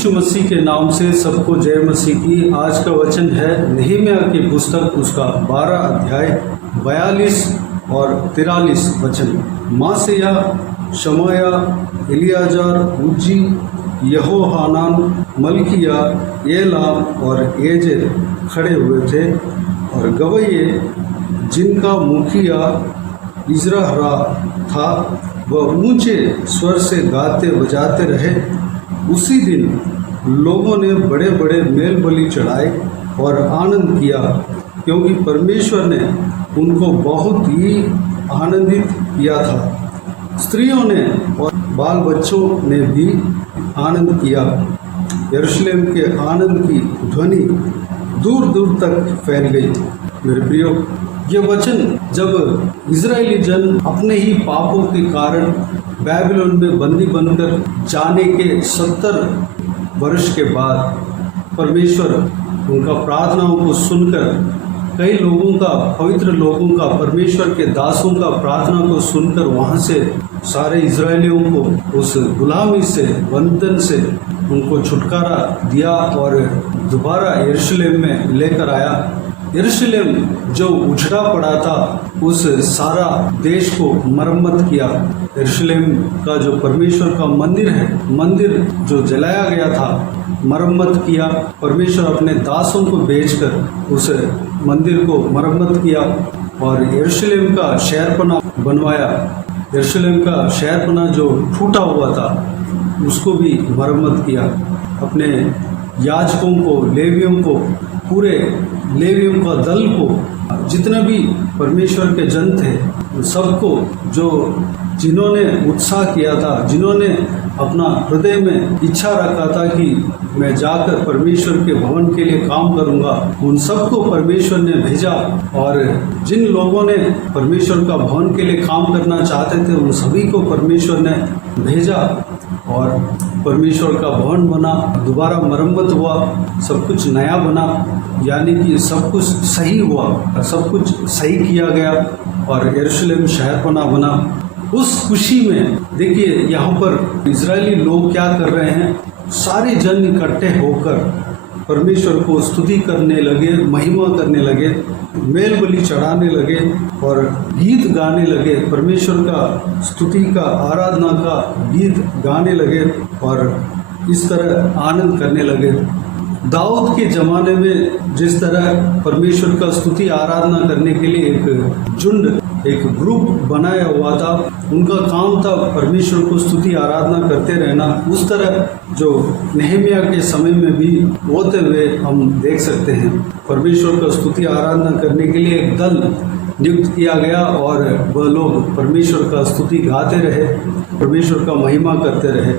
यीशु मसीह के नाम से सबको जय मसीह की। आज का वचन है नहम्याह की पुस्तक उसका 12 अध्याय 42 और 43 वचन। मासेया, शमाया, एलियाजार, उज्जी, यहोहानान, मलकिया, एलाम और एजेर खड़े हुए थे और गवैये जिनका मुखिया इज़राह था वह ऊंचे स्वर से गाते बजाते रहे। उसी दिन लोगों ने बड़े बड़े मेल बलि चढ़ाए और आनंद किया, क्योंकि परमेश्वर ने उनको बहुत ही आनंदित किया था। स्त्रियों ने और बाल बच्चों ने भी आनंद किया। यरूशलेम के आनंद की ध्वनि दूर दूर तक फैल गई। मेरे प्रियो, ये वचन जब इजरायली जन अपने ही पापों के कारण बाबिलोन में बंदी बनकर जाने के 70 वर्ष के बाद परमेश्वर उनका प्रार्थनाओं को सुनकर, कई लोगों का, पवित्र लोगों का, परमेश्वर के दासों का प्रार्थना को सुनकर वहाँ से सारे इजरायलियों को उस गुलामी से, बंधन से उनको छुटकारा दिया और दोबारा यरूशलेम में लेकर आया। यरूशलेम जो उजड़ा पड़ा था उस सारा देश को मरम्मत किया। यरूशलेम का जो परमेश्वर का मंदिर है, मंदिर जो जलाया गया था, मरम्मत किया। परमेश्वर अपने दासों को भेजकर उस मंदिर को मरम्मत किया और यरूशलेम का शहरपना बनवाया। यरूशलेम का शहरपना जो टूटा हुआ था उसको भी मरम्मत किया। अपने याजकों को, लेवियों को, पूरे लेवियों का दल को, जितने भी परमेश्वर के जन थे सबको, जो जिन्होंने उत्साह किया था, जिन्होंने अपना हृदय में इच्छा रखा था कि मैं जाकर परमेश्वर के भवन के लिए काम करूंगा, उन सबको परमेश्वर ने भेजा। और जिन लोगों ने परमेश्वर का भवन के लिए काम करना चाहते थे उन सभी को परमेश्वर ने भेजा और परमेश्वर का भवन बना, दोबारा मरम्मत हुआ, सब कुछ नया बना, यानी कि सब कुछ सही हुआ, सब कुछ सही किया गया और यरूशलेम शहरपना बना। उस खुशी में देखिए यहाँ पर इजरायली लोग क्या कर रहे हैं, सारे जन इकट्ठे होकर परमेश्वर को स्तुति करने लगे, महिमा करने लगे, मेल बलि चढ़ाने लगे और गीत गाने लगे। परमेश्वर का स्तुति का, आराधना का गीत गाने लगे और इस तरह आनंद करने लगे। दाऊद के ज़माने में जिस तरह परमेश्वर का स्तुति आराधना करने के लिए एक झुंड, एक ग्रुप बनाया हुआ था, उनका काम था परमेश्वर को स्तुति आराधना करते रहना, उस तरह जो नहम्याह के समय में भी होते हुए हम देख सकते हैं। परमेश्वर का स्तुति आराधना करने के लिए एक दल नियुक्त किया गया और वह लोग परमेश्वर का स्तुति गाते रहे, परमेश्वर का महिमा करते रहे।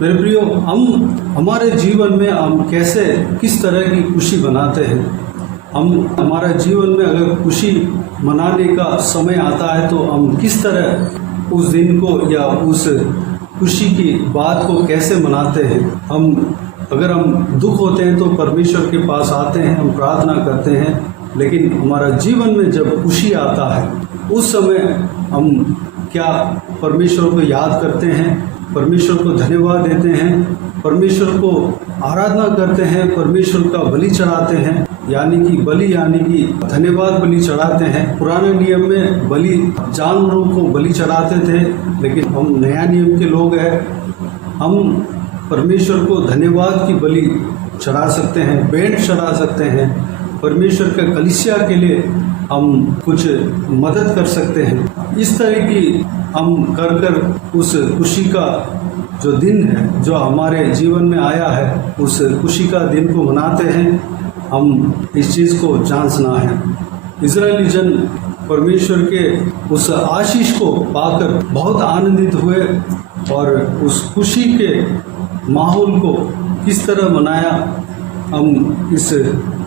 मेरे प्रियो, हम हमारे जीवन में हम कैसे, किस तरह की खुशी मनाते हैं। हम हमारा जीवन में अगर खुशी मनाने का समय आता है तो हम किस तरह उस दिन को या उस खुशी की बात को कैसे मनाते हैं। अगर हम दुख होते हैं तो परमेश्वर के पास आते हैं, हम प्रार्थना करते हैं, लेकिन हमारा जीवन में जब खुशी आता है उस समय हम क्या परमेश्वर को याद करते हैं, परमेश्वर को धन्यवाद देते हैं, परमेश्वर को आराधना करते हैं, परमेश्वर का बलि चढ़ाते हैं, यानी कि धन्यवाद बलि चढ़ाते हैं। पुराने नियम में बलि जानवरों को बलि चढ़ाते थे, लेकिन हम नया नियम के लोग हैं, हम परमेश्वर को धन्यवाद की बलि चढ़ा सकते हैं, भेंट चढ़ा सकते हैं। परमेश्वर के कलीसिया के लिए हम कुछ मदद कर सकते हैं। इस तरह की हम कर उस खुशी का जो दिन है, जो हमारे जीवन में आया है, उस खुशी का दिन को मनाते हैं। हम इस चीज़ को जांचना है। इजरायली जन परमेश्वर के उस आशीष को पाकर बहुत आनंदित हुए और उस खुशी के माहौल को किस तरह मनाया, हम इस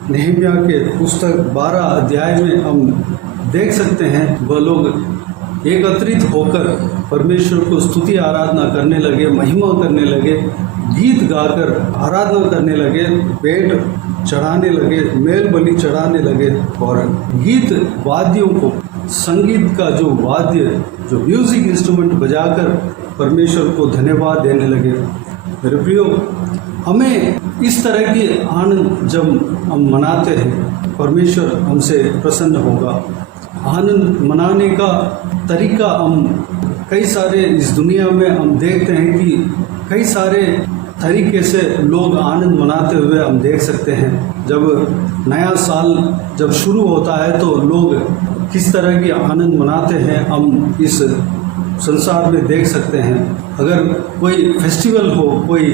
नहम्याह के पुस्तक 12 अध्याय में हम देख सकते हैं। वह लोग एकत्रित होकर परमेश्वर को स्तुति आराधना करने लगे, महिमा करने लगे, गीत गाकर आराधना करने लगे, भेंट चढ़ाने लगे, मेल बलि चढ़ाने लगे और गीत वाद्यों को, संगीत का जो वाद्य, जो म्यूजिक इंस्ट्रूमेंट बजाकर परमेश्वर को धन्यवाद देने लगे। मेरे प्रियो, हमें इस तरह की आनंद जब हम मनाते हैं, परमेश्वर हमसे प्रसन्न होगा। आनंद मनाने का तरीका हम कई सारे इस दुनिया में हम देखते हैं कि कई सारे तरीके से लोग आनंद मनाते हुए हम देख सकते हैं। जब नया साल जब शुरू होता है तो लोग किस तरह की आनंद मनाते हैं हम इस संसार में देख सकते हैं। अगर कोई फेस्टिवल हो, कोई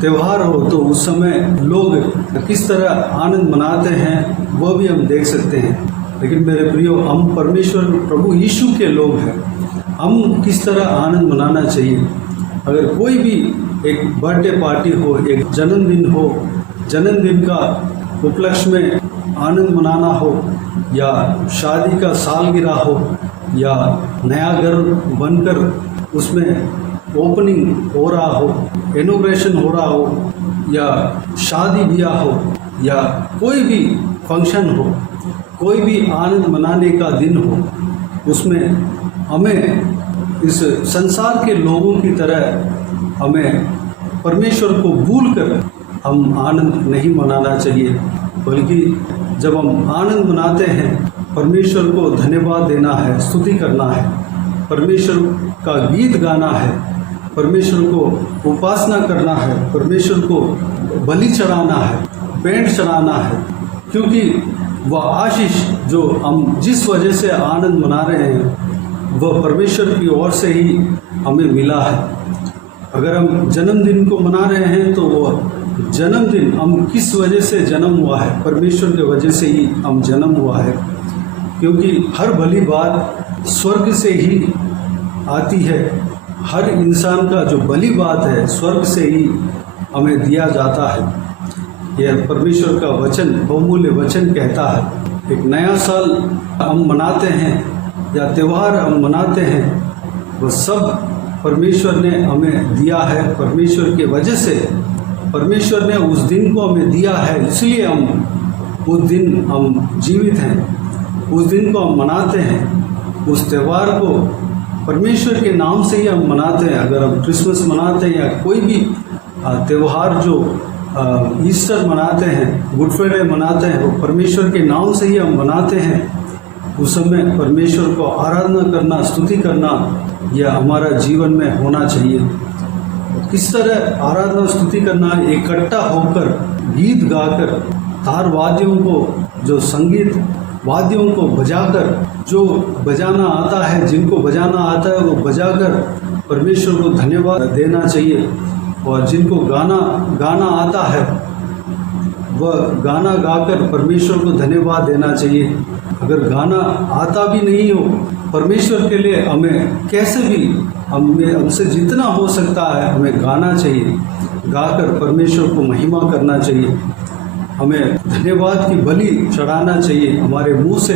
त्यौहार हो, तो उस समय लोग किस तरह आनंद मनाते हैं वो भी हम देख सकते हैं। लेकिन मेरे प्रियो, हम परमेश्वर प्रभु यीशु के लोग हैं, हम किस तरह आनंद मनाना चाहिए। अगर कोई भी एक बर्थडे पार्टी हो, एक जन्मदिन हो, जन्मदिन का उपलक्ष्य में आनंद मनाना हो, या शादी का सालगिरह हो, या नया घर बनकर उसमें ओपनिंग हो रहा हो, इनॉग्रेशन हो रहा हो, या शादी ब्याह हो, या कोई भी फंक्शन हो, कोई भी आनंद मनाने का दिन हो, उसमें हमें इस संसार के लोगों की तरह हमें परमेश्वर को भूलकर हम आनंद नहीं मनाना चाहिए। बल्कि जब हम आनंद मनाते हैं, परमेश्वर को धन्यवाद देना है, स्तुति करना है, परमेश्वर का गीत गाना है, परमेश्वर को उपासना करना है, परमेश्वर को बलि चढ़ाना है, भेंट चढ़ाना है। क्योंकि वह आशीष जो हम जिस वजह से आनंद मना रहे हैं वह परमेश्वर की ओर से ही हमें मिला है। अगर हम जन्मदिन को मना रहे हैं तो वह जन्मदिन हम किस वजह से जन्म हुआ है, परमेश्वर के वजह से ही हम जन्म हुआ है। क्योंकि हर भली बात स्वर्ग से ही आती है, हर इंसान का जो भली बात है स्वर्ग से ही हमें दिया जाता है। यह परमेश्वर का वचन, बहुमूल्य वचन कहता है। एक नया साल हम मनाते हैं या त्यौहार हम मनाते हैं, वह सब परमेश्वर ने हमें दिया है। परमेश्वर के वजह से परमेश्वर ने उस दिन को हमें दिया है, इसलिए हम उस दिन हम जीवित हैं, उस दिन को हम मनाते हैं। उस त्यौहार को परमेश्वर के नाम से ही हम मनाते हैं। अगर हम क्रिसमस मनाते हैं या कोई भी त्यौहार जो ईस्टर मनाते हैं, गुड फ्राइडे मनाते हैं, वो परमेश्वर के नाम से ही हम मनाते हैं। उस समय परमेश्वर को आराधना करना, स्तुति करना, यह हमारा जीवन में होना चाहिए। किस तरह आराधना स्तुति करना, इकट्ठा होकर गीत गाकर, तार वाद्यों को, जो संगीत वाद्यों को बजाकर, जो बजाना आता है, जिनको बजाना आता है वो बजाकर परमेश्वर को धन्यवाद देना चाहिए। और जिनको गाना आता है वह गाना गाकर परमेश्वर को धन्यवाद देना चाहिए। अगर गाना आता भी नहीं हो, परमेश्वर के लिए हमें कैसे भी हमसे जितना हो सकता है हमें गाना चाहिए, गाकर परमेश्वर को महिमा करना चाहिए। हमें धन्यवाद की बलि चढ़ाना चाहिए, हमारे मुंह से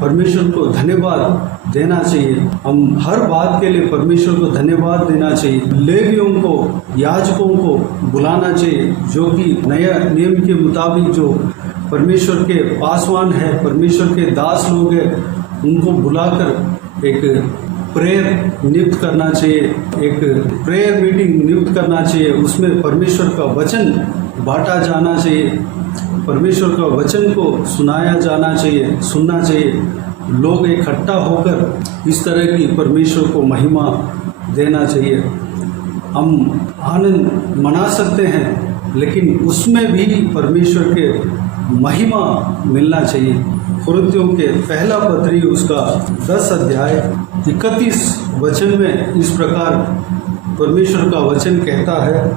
परमेश्वर को धन्यवाद देना चाहिए। हम हर बात के लिए परमेश्वर को धन्यवाद देना चाहिए। लेवियों को, याजकों को बुलाना चाहिए, जो कि नया नियम के मुताबिक जो परमेश्वर के पासवान है, परमेश्वर के दास लोग हैं, उनको बुलाकर एक प्रेयर नियुक्त करना चाहिए, एक प्रेयर मीटिंग नियुक्त करना चाहिए। उसमें परमेश्वर का वचन बांटा जाना चाहिए, परमेश्वर का वचन को सुनाया जाना चाहिए, सुनना चाहिए। लोग इकट्ठा होकर इस तरह की परमेश्वर को महिमा देना चाहिए। हम आनंद मना सकते हैं, लेकिन उसमें भी परमेश्वर के महिमा मिलना चाहिए। कुरिन्थियों के पहला पत्री उसका 10 अध्याय 31 वचन में इस प्रकार परमेश्वर का वचन कहता है,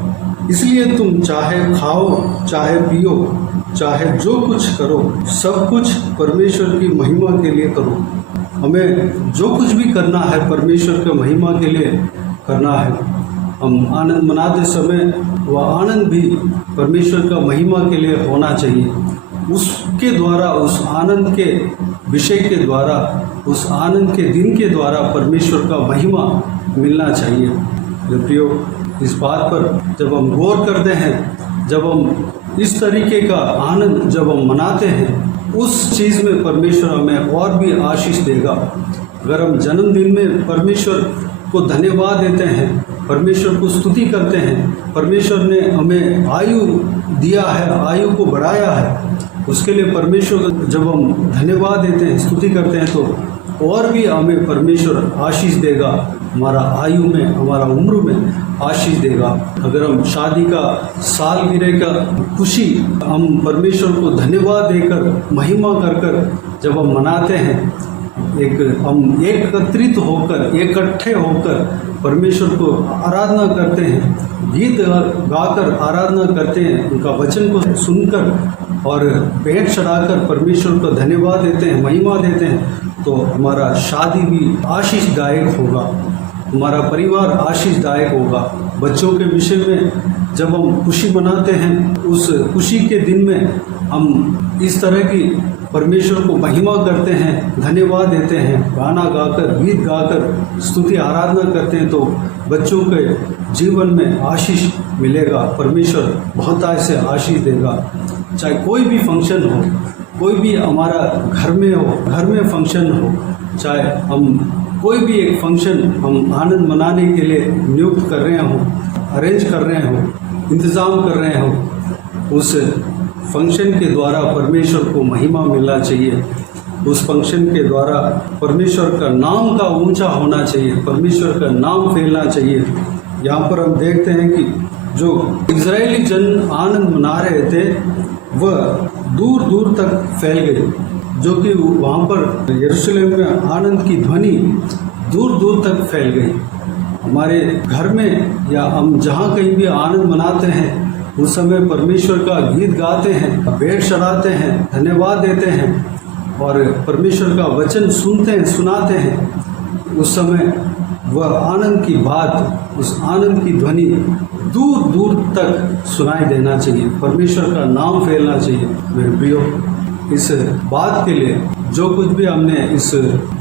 इसलिए तुम चाहे खाओ, चाहे पियो, चाहे जो कुछ करो, सब कुछ परमेश्वर की महिमा के लिए करो। हमें जो कुछ भी करना है परमेश्वर के महिमा के लिए करना है। हम आनंद मनाते समय वह आनंद भी परमेश्वर का महिमा के लिए होना चाहिए। उसके द्वारा, उस आनंद के विषय के द्वारा, उस आनंद के दिन के द्वारा परमेश्वर का महिमा मिलना चाहिए। प्रियो, इस बात पर जब हम गौर करते हैं, जब हम इस तरीके का आनंद जब हम मनाते हैं, उस चीज़ में परमेश्वर हमें और भी आशीष देगा। अगर हम जन्मदिन में परमेश्वर को धन्यवाद देते हैं, परमेश्वर को स्तुति करते हैं। परमेश्वर ने हमें आयु दिया है, आयु को बढ़ाया है, उसके लिए परमेश्वर को जब हम धन्यवाद देते हैं, स्तुति करते हैं, तो और भी हमें परमेश्वर आशीष देगा, हमारा आयु में, हमारा उम्र में आशीष देगा। अगर हम शादी का सालगिरह का खुशी हम परमेश्वर को धन्यवाद देकर, महिमा कर कर जब हम मनाते हैं, हम एकत्रित होकर, इकट्ठे होकर परमेश्वर को आराधना करते हैं, गीत गाकर आराधना करते हैं, उनका वचन को सुनकर और भेंट चढ़ाकर परमेश्वर को धन्यवाद देते हैं, महिमा देते हैं, तो हमारा शादी भी आशीषदायक होगा, हमारा परिवार आशीषदायक होगा। बच्चों के विषय में जब हम खुशी मनाते हैं, उस खुशी के दिन में हम इस तरह की परमेश्वर को महिमा करते हैं, धन्यवाद देते हैं, गाना गाकर, गीत गाकर स्तुति आराधना करते हैं, तो बच्चों के जीवन में आशीष मिलेगा, परमेश्वर बहुत ऐसे आशीष देगा। चाहे कोई भी फंक्शन हो, कोई भी हमारा घर में हो, घर में फंक्शन हो, चाहे हम कोई भी एक फंक्शन हम आनंद मनाने के लिए नियुक्त कर रहे हों, अरेंज कर रहे हों, इंतज़ाम कर रहे हों, उस फंक्शन के द्वारा परमेश्वर को महिमा मिलना चाहिए। उस फंक्शन के द्वारा परमेश्वर का नाम का ऊंचा होना चाहिए, परमेश्वर का नाम फैलना चाहिए। यहाँ पर हम देखते हैं कि जो इजरायली जन आनंद मना रहे थे वह दूर दूर तक फैल गई, जो कि वहाँ पर यरूशलेम में आनंद की ध्वनि दूर दूर तक फैल गई। हमारे घर में या हम जहाँ कहीं भी आनंद मनाते हैं, उस समय परमेश्वर का गीत गाते हैं, भेंट चढ़ाते हैं, धन्यवाद देते हैं और परमेश्वर का वचन सुनते हैं, सुनाते हैं, उस समय वह आनंद की बात, उस आनंद की ध्वनि दूर दूर तक सुनाई देना चाहिए, परमेश्वर का नाम फैलना चाहिए। मेरे प्रियो, इस बात के लिए जो कुछ भी हमने इस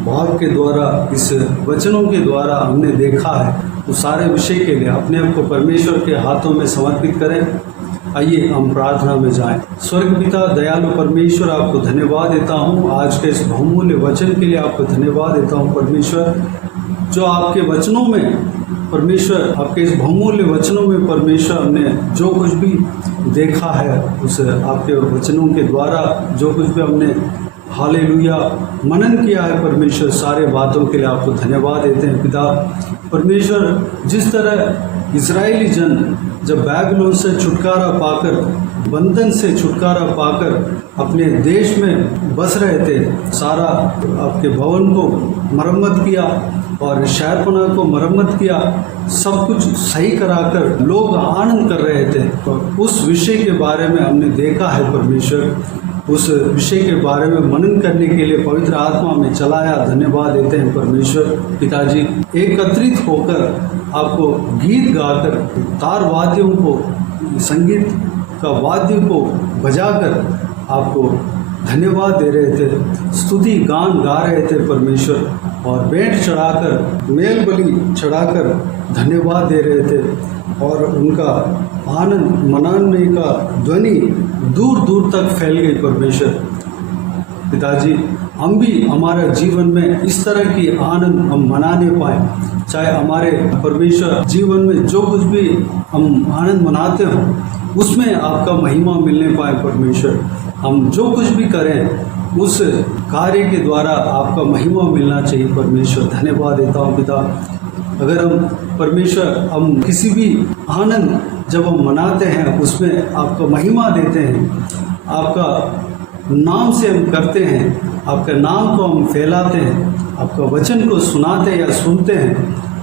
भाव के द्वारा, इस वचनों के द्वारा हमने देखा है, उस सारे विषय के लिए अपने आप को परमेश्वर के हाथों में समर्पित करें। आइए हम प्रार्थना में जाएं। स्वर्ग पिता दयालु परमेश्वर, आपको धन्यवाद देता हूँ आज के इस बहुमूल्य वचन के लिए, आपको धन्यवाद देता हूँ परमेश्वर, जो आपके वचनों में परमेश्वर, आपके इस बहुमूल्य वचनों में परमेश्वर हमने जो कुछ भी देखा है, उस आपके वचनों के द्वारा जो कुछ भी हमने हालेलुया मनन किया है परमेश्वर, सारे बातों के लिए आपको धन्यवाद देते हैं पिता परमेश्वर। जिस तरह इजरायली जन जब बैबीलोन से छुटकारा पाकर, बंधन से छुटकारा पाकर अपने देश में बस रहे थे, सारा आपके भवन को मरम्मत किया और शहरपना को मरम्मत किया, सब कुछ सही कराकर लोग आनंद कर रहे थे, तो उस विषय के बारे में हमने देखा है परमेश्वर। उस विषय के बारे में मनन करने के लिए पवित्र आत्मा में चलाया, धन्यवाद देते हैं परमेश्वर। पिताजी, एकत्रित होकर आपको गीत गाकर, तार वाद्यों को, संगीत का वाद्य को बजाकर आपको धन्यवाद दे रहे थे, स्तुति गान गा रहे थे परमेश्वर, और भेंट चढ़ाकर, मेल बलि चढ़ाकर धन्यवाद दे रहे थे, और उनका आनंद मनाने का ध्वनि दूर दूर तक फैल गई परमेश्वर। पिताजी, हम भी हमारे जीवन में इस तरह की आनंद हम मनाने पाए, चाहे हमारे परमेश्वर जीवन में जो कुछ भी हम आनंद मनाते हों, उसमें आपका महिमा मिलने पाए परमेश्वर। हम जो कुछ भी करें उस कार्य के द्वारा आपका महिमा मिलना चाहिए परमेश्वर। धन्यवाद देता हूँ पिता। अगर हम परमेश्वर, हम किसी भी आनंद जब हम मनाते हैं उसमें आपका महिमा देते हैं, आपका नाम से हम करते हैं, आपका नाम को हम फैलाते हैं, आपका वचन को सुनाते हैं या सुनते हैं,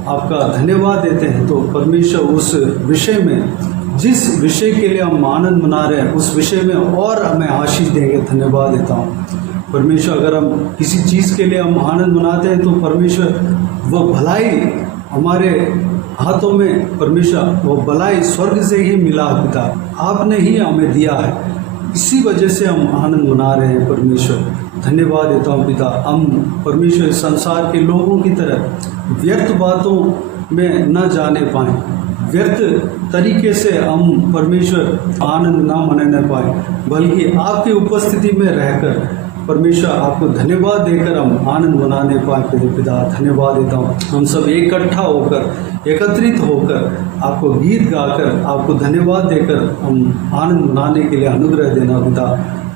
आपका धन्यवाद देते हैं, तो परमेश्वर उस विषय में, जिस विषय के लिए हम आनंद मना रहे हैं, उस विषय में और हमें आशीष देंगे। धन्यवाद देता हूँ परमेश्वर। अगर हम किसी चीज़ के लिए हम आनंद मनाते हैं तो परमेश्वर वो भलाई हमारे हाथों में, परमेश्वर वो भलाई स्वर्ग से ही मिला पिता, आपने ही हमें दिया है, इसी वजह से हम आनंद मना रहे हैं परमेश्वर। धन्यवाद देता हूँ पिता। हम परमेश्वर संसार के लोगों की तरह व्यर्थ बातों में न जाने पाएँ, व्यर्थ तरीके से हम परमेश्वर आनंद ना मनाने पाए, बल्कि आपकी उपस्थिति में रहकर परमेश्वर आपको धन्यवाद देकर हम आनंद मनाने पाए। पिता धन्यवाद देता हूँ, हम सब इकट्ठा होकर एकत्रित होकर आपको गीत गाकर आपको धन्यवाद देकर हम आनंद मनाने के लिए अनुग्रह देना। पिता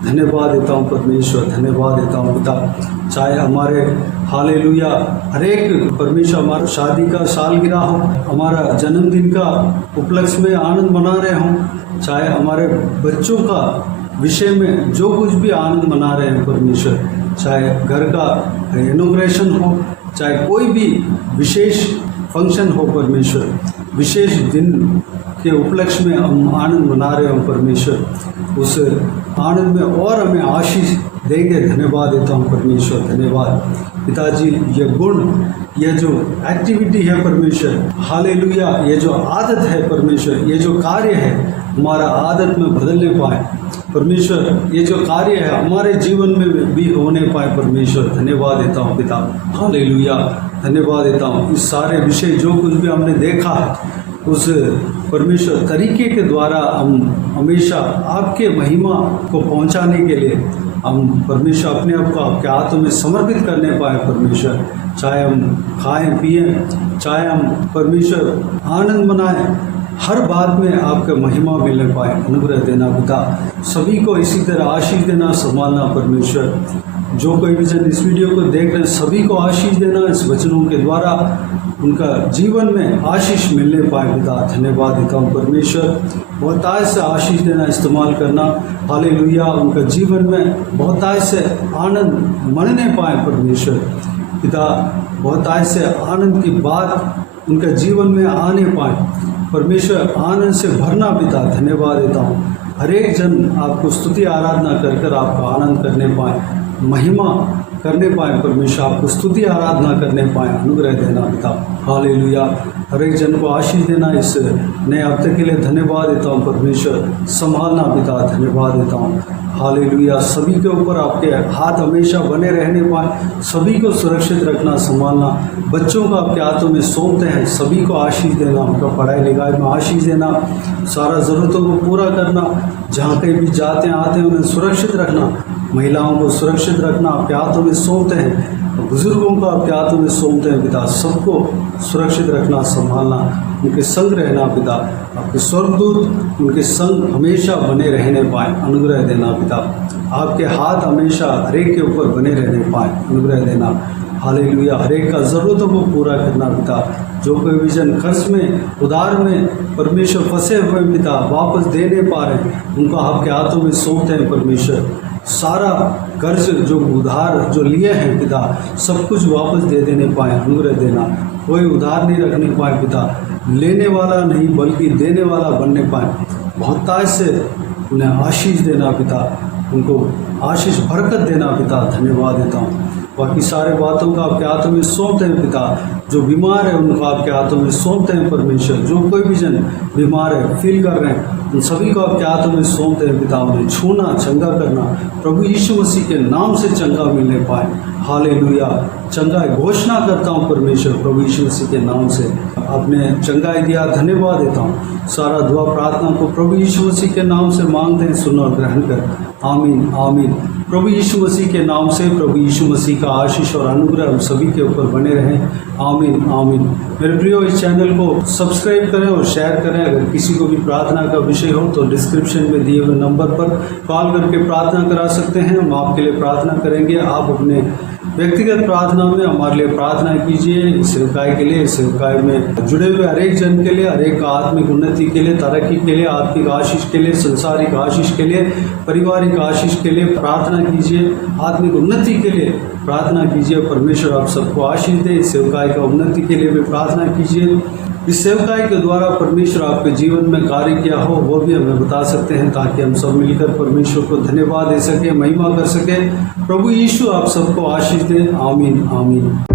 धन्यवाद देता हूँ परमेश्वर, धन्यवाद देता हूँ पिता। चाहे हमारे हालेलुया हर एक परमेश्वर हमारा शादी का सालगिरह हो, हमारा जन्मदिन का उपलक्ष्य में आनंद मना रहे हों, चाहे हमारे बच्चों का विषय में जो कुछ भी आनंद मना रहे हैं परमेश्वर, चाहे घर का इनॉग्रेशन हो, चाहे कोई भी विशेष फंक्शन हो परमेश्वर, विशेष दिन के उपलक्ष्य में हम आनंद मना रहे हो परमेश्वर, उस आनंद में और हमें आशीष देंगे। धन्यवाद देता हूँ परमेश्वर, धन्यवाद पिताजी। ये गुण, ये जो एक्टिविटी है परमेश्वर, हालेलुया, ये जो आदत है परमेश्वर, ये जो कार्य है हमारा आदत में बदलने पाए परमेश्वर, ये जो कार्य है हमारे जीवन में भी होने पाए परमेश्वर। धन्यवाद देता हूँ पिता, हालेलुया, धन्यवाद देता हूँ। इस सारे विषय जो कुछ भी हमने देखा है उस परमेश्वर तरीके के द्वारा हम हमेशा आपके महिमा को पहुंचाने के लिए हम परमेश्वर अपने आप को आपके हाथों में समर्पित करने पाए परमेश्वर। चाहे हम खाएं पिएं, चाहे हम परमेश्वर आनंद मनाएं, हर बात में आपका महिमा मिलने पाए, अनुग्रह देना पिता। सभी को इसी तरह आशीष देना, संभालना परमेश्वर। जो कोई भी जन इस वीडियो को देख रहे हैं सभी को आशीष देना, इस वचनों के द्वारा उनका जीवन में आशीष मिलने पाए पिता। धन्यवाद देता हूँ परमेश्वर, बहुतायत से आशीष देना, इस्तेमाल करना, हालेलुया, उनका जीवन में बहुतायत से आनंद मनने पाए परमेश्वर पिता। बहुतायत से आनंद की बात उनका जीवन में आने पाए परमेश्वर, आनंद से भरना पिता। धन्यवाद देता हूँ, हर एक जन आपको स्तुति आराधना कर कर आपका आनंद करने पाए, महिमा करने पाए परमेश्वर, आपको स्तुति आराधना करने पाए, अनुग्रह देना पिता। हालेलुया, हर एक जन को आशीष देना। इस नए हफ्ते के लिए धन्यवाद देता हूँ परमेश्वर, संभालना पिता। धन्यवाद देता हूँ, हालेलुया, सभी के ऊपर आपके हाथ हमेशा बने रहने पाए, सभी को सुरक्षित रखना, संभालना। बच्चों को आपके हाथों में सौंपते हैं, सभी को आशीष देना, उनका पढ़ाई लिखाई में आशीष देना, सारा ज़रूरतों को पूरा करना, जहाँ कहीं भी जाते हैं आते हैं उन्हें सुरक्षित रखना, महिलाओं को सुरक्षित रखना, आपके हाथों में सौंपते हैं, बुजुर्गों को आपके हाथों में सौंपते हैं पिता। सबको सुरक्षित रखना, संभालना, उनके संग रहना पिता। आपके स्वर्गदूत उनके संग हमेशा बने रहने पाए, अनुग्रह देना पिता। आपके हाथ हमेशा हर एक के ऊपर बने रहने पाए, अनुग्रह देना। हालेलुया, हर एक का ज़रूरतों को पूरा करना पिता। जो कोई भी जन कर्ज में उधार में परमेश्वर फंसे हुए पिता, वापस दे नहीं पा रहे, उनको आपके हाथों में सौंपते हैं परमेश्वर। सारा कर्ज जो उधार जो लिए हैं पिता, सब कुछ वापस दे देने पाए, अनुग्रह देना। कोई उधार नहीं रखने पाए पिता, लेने वाला नहीं बल्कि देने वाला बनने पाए, बहुतायत से उन्हें आशीष देना पिता, उनको आशीष बरकत देना पिता। धन्यवाद देता हूँ, बाकी सारे बातों का आपके हाथों में सौंपते हैं पिता। जो बीमार है उनको आपके हाथों में सौंपते हैं परमेश्वर। जो कोई भी जन बीमार है, फील कर रहे हैं, उन सभी को आपके हाथों में सौंपते हैं पिता। उन्हें छूना, चंगा करना, प्रभु यीशु मसीह के नाम से चंगा मिलने पाए। हालेलुया, चंगाई घोषणा करता हूँ परमेश्वर, प्रभु यीशु मसीह के नाम से आपने चंगाई दिया, धन्यवाद देता हूँ। सारा दुआ प्रार्थना को प्रभु यीशु मसीह के नाम से मांगते हैं, सुनो और ग्रहण कर। आमीन आमीन। प्रभु यीशु मसीह के नाम से प्रभु यीशु मसीह का आशीष और अनुग्रह हम सभी के ऊपर बने रहें। आमीन आमीन। मेरे प्रियो, इस चैनल को सब्सक्राइब करें और शेयर करें। अगर किसी को भी प्रार्थना का विषय हो तो डिस्क्रिप्शन में दिए हुए नंबर पर कॉल करके प्रार्थना करा सकते हैं, हम आपके लिए प्रार्थना करेंगे। आप अपने व्यक्तिगत प्रार्थना में हमारे लिए प्रार्थना कीजिए, सेवकाई के लिए, सेवकाई में जुड़े हुए हर एक जन के लिए, हर एक आत्मिक उन्नति के लिए, तरक्की के लिए, आत्मिक आशीष के लिए, संसारिक आशीष के लिए, पारिवारिक आशीष के लिए प्रार्थना कीजिए, आत्मिक उन्नति के लिए प्रार्थना कीजिए। परमेश्वर आप सबको आशीष दे। इस सेवकाई का उन्नति के लिए भी प्रार्थना कीजिए। इस सेवकाई के द्वारा परमेश्वर आपके जीवन में कार्य किया हो वो भी हमें बता सकते हैं, ताकि हम सब मिलकर परमेश्वर को धन्यवाद दे सके, महिमा कर सके। प्रभु यीशु आप सबको आशीष दे। आमीन आमीन।